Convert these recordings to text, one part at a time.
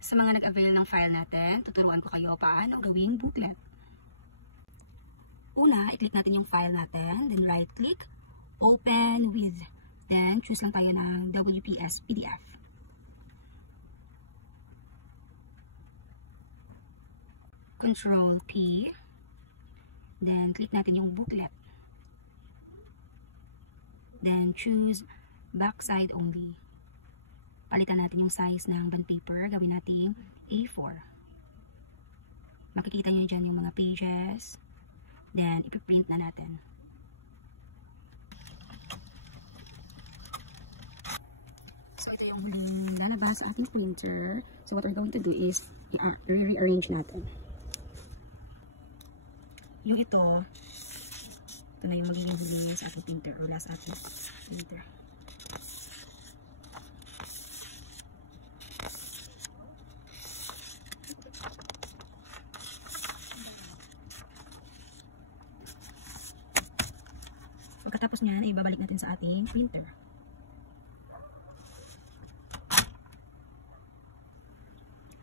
Sa mga nag-avail ng file natin, tuturuan ko kayo paano gawing booklet. Una, i-click natin yung file natin, then right-click, open with, then choose lang tayo ng WPS PDF. Control P, then click natin yung booklet. Then choose backside only. Palitan natin yung size ng bond paper, gawin natin A4. Makikita nyo dyan yung mga pages, then ipiprint na natin. So ito yung huling lalabas sa ating printer. So what we're going to do is i-rearrange natin. Yung ito na yung magiging huli sa ating printer o last ating printer. Pagkatapos niyan, ay babalik natin sa ating printer.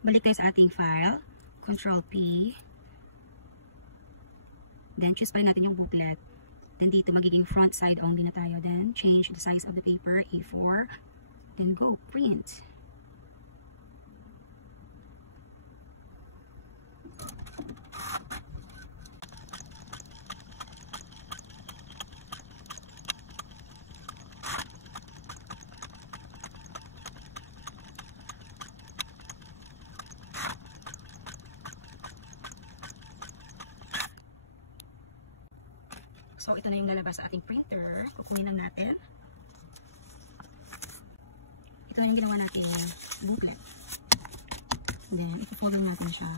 Balik tayo sa ating file, Control P. Then, choose pa natin yung booklet. Then, dito magiging front side only na tayo. Then, change the size of the paper, A4. Then, go, print. So, ito na yung lalabas sa ating printer. Kukunin lang natin. Ito na yung ginawa natin yung booklet. Then, ipo-fold natin siya.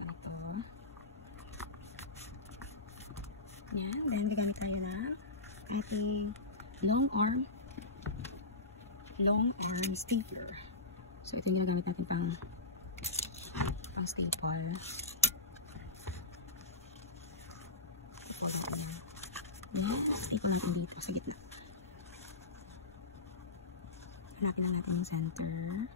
Ganito. Yan. Then, gagamit tayo ng ating long arm stapler. So, ito yung ginagamit natin pang staple. Staple natin dito sa gitna. Hanapin na natin yung center.